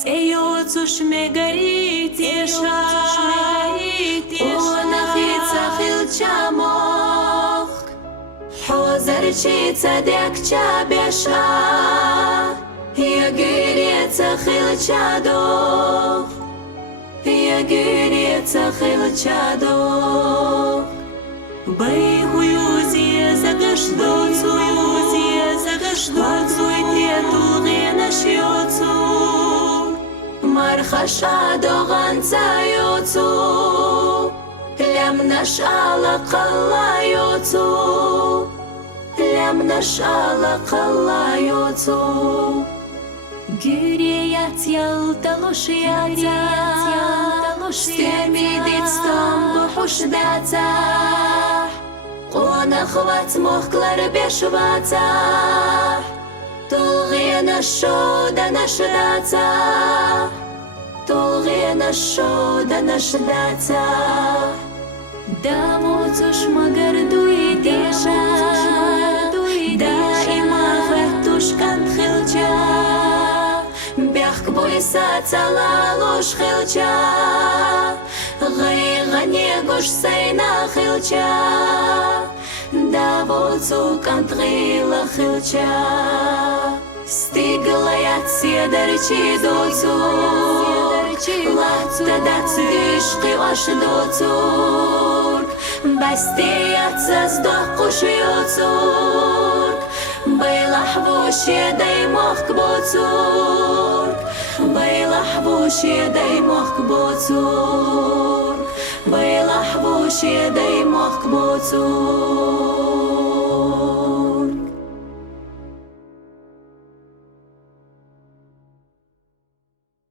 Цеёцу шмегари теша, ونخيца خلچامخ حوزرچيца دكچا بيشا هي گريца خلچادوخ هي گريца خلچادوخ بيهويوزي زغشدوцу زغشدوцу نشيوцу مرخشا دوغانцаёцу لم نشأل قلايوцу لم نشأل قلايوцу Гирият ялталушьяца стемидит стомбу хушдаца قونخوات مخكلر بيشواца تلغينا الشودة نشداца تلغينا الشودة نشداца داموتوش مقردوي ديشا دائما فتوش كانت خلجا بيحك بويساца لالوش خلجا غيغني قوش سينا خلجا داموتو كانت غيلا خلجا Stiglaят siederci docu Latdadat dishqi vash docur Bastiat zazdoqush yocur Baylahbush yeday mohk bocur Baylahbush yeday mohk bocur Baylahbush yeday mohk bocur